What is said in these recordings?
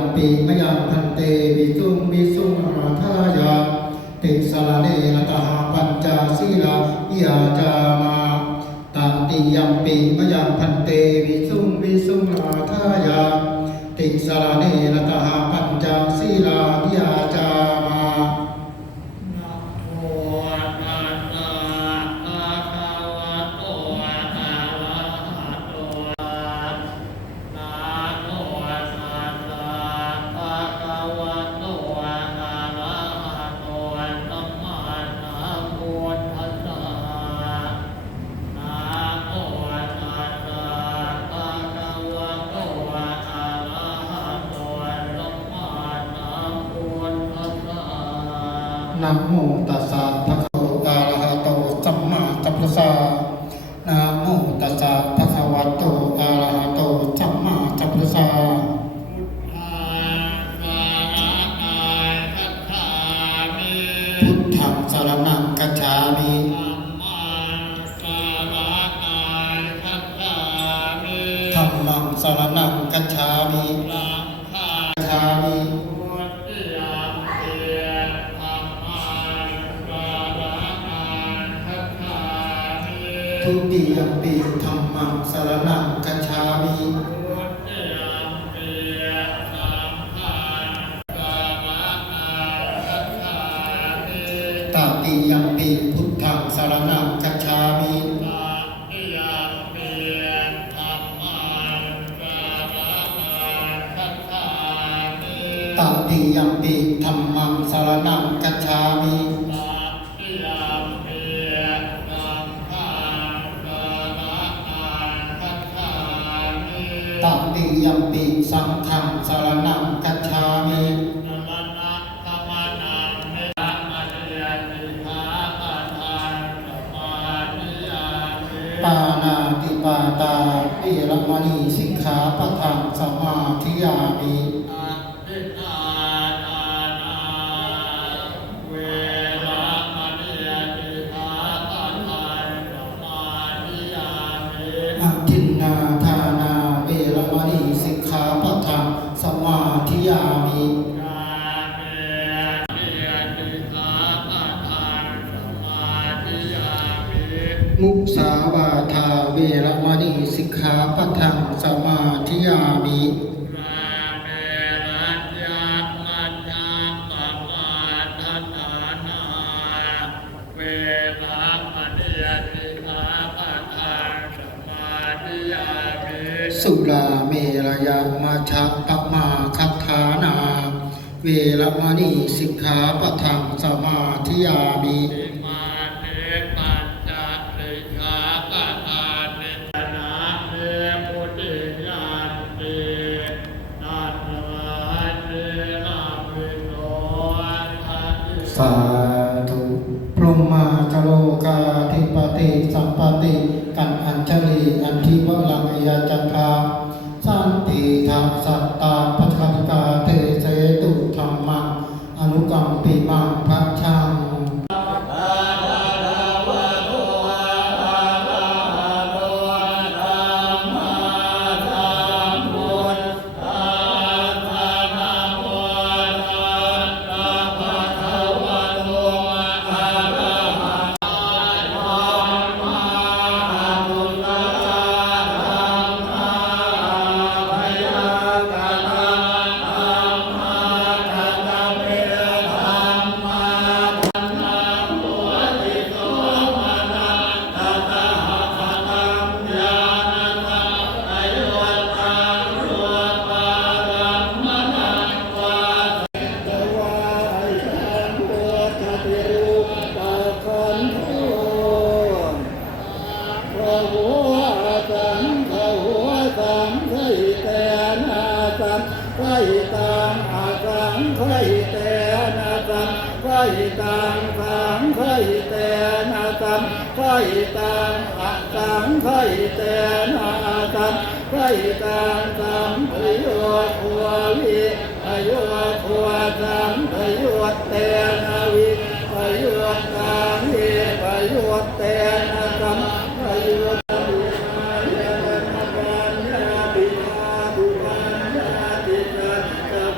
มปีมยังพันเตวิสุงวิสุงอาทายาติสารเนนะตหาปัญจศีลาอิยาจามาตติยัมปีมยังพันเตวิสุงวิสุงอาทายาติสารเนนะตหาปัญจศีลาอิยาจามานะโมตัสสะภะคะวะโตอะระหะโตสัมมาสัมพุทธัสสะนะโมตัสสะภะคะวะโตอะระหะโตสัมมาสัมพุทธัสสะพุทธังสรณังคัจฉามิธัมมังสรณังคัจฉามิทุติยัมปีธัมมังสรณังคัจฉามิตติยัมปีพุทธังสรณังคัจฉามิตติยัมปีธัมมังสรณังคัจฉามิตติยัมปิสังฆังสรณังคัจฉามิปานาติปาตาเวรมณีสิกขาปะทังสมาธิยามิอทินนาทานาเวรมณีสิกขาปะทังสมาธิยามิมุสาวาทาเวรมณีสิกขาปะทังสมาธิยามิสุราเมรยามาชะปะมาคัฏฐานาเวรมณีสิกขาปะทังสมาธิยามิสาธุพรหมาจโลกาธิปติสัมปติกันอัญชลีอันทิวลังยาจันทาสันติทัสสัตตาปัจจติกาเตเสตุธรรมังอนุกัมปิมังพระชังไข่ตังอาสังไข่เตนะสัมไข่ตังสังไข่เตนะสัมไข่ตังอาสังไข่เตนะสัมไข่ตังสัมพโยโคววิพโยโควสัมพโยเตนะวิพโยตังวิพโยเตนะสัมพโยพ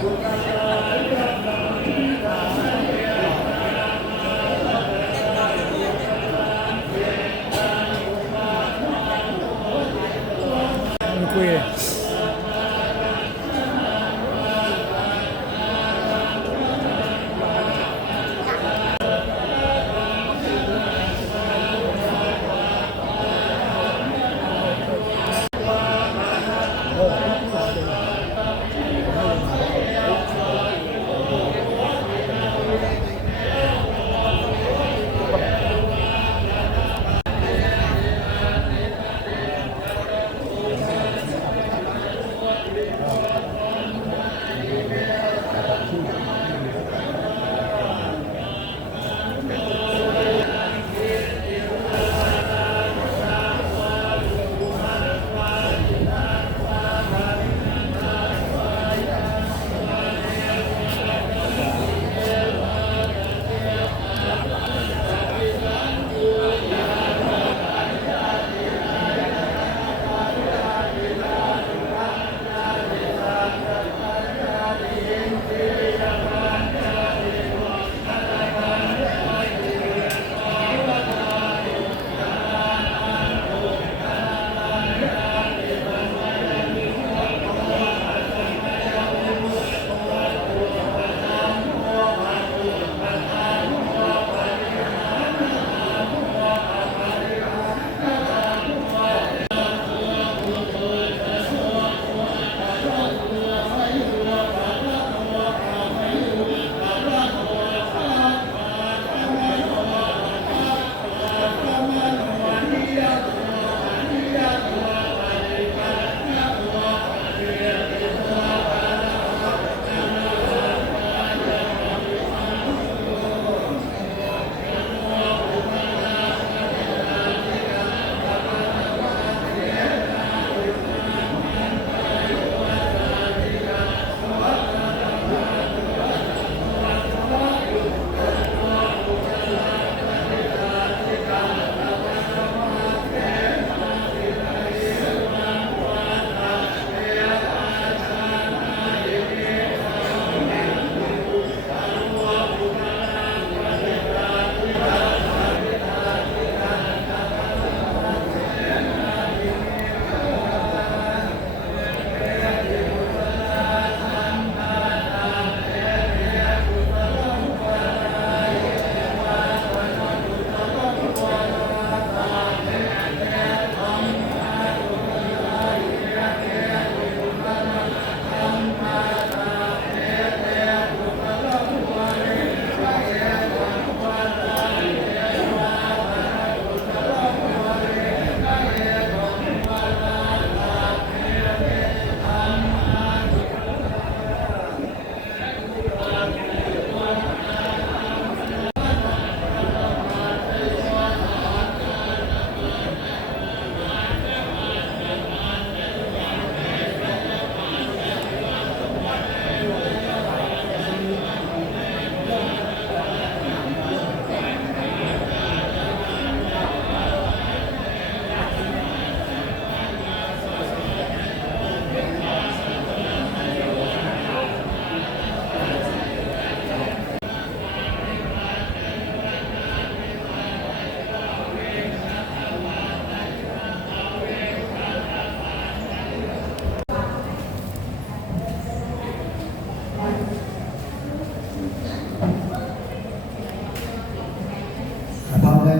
คุย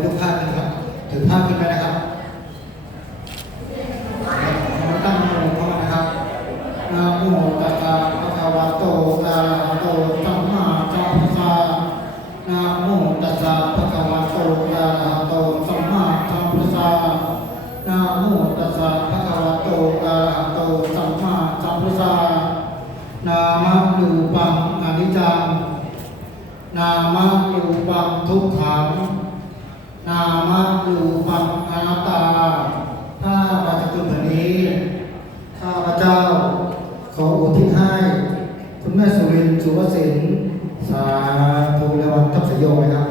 ยกภาพนะครับถือภาพขึ้นไปนะครับตั้งโมเข้ามานะครับนะโมตัสสะภะคะวะโตอะระหะโตสัมมาสัมพุทธัสสะนะโมตัสสะภะคะวะโตอะระหะโตสัมมาสัมพุทธัสสะนะโมตัสสะภะคะวะโตอะระหะโตสัมมาสัมพุทธัสสะนามะรูปังอนิจจังนามะรูปังทุกขังนามะรูปังอนัตตาถ้าปัจจุบันนี้ข้าพเจ้าขออุทิศให้คุณแม่สุรินทร์สุวสินสาธุและวันทัพสยโยนะครับ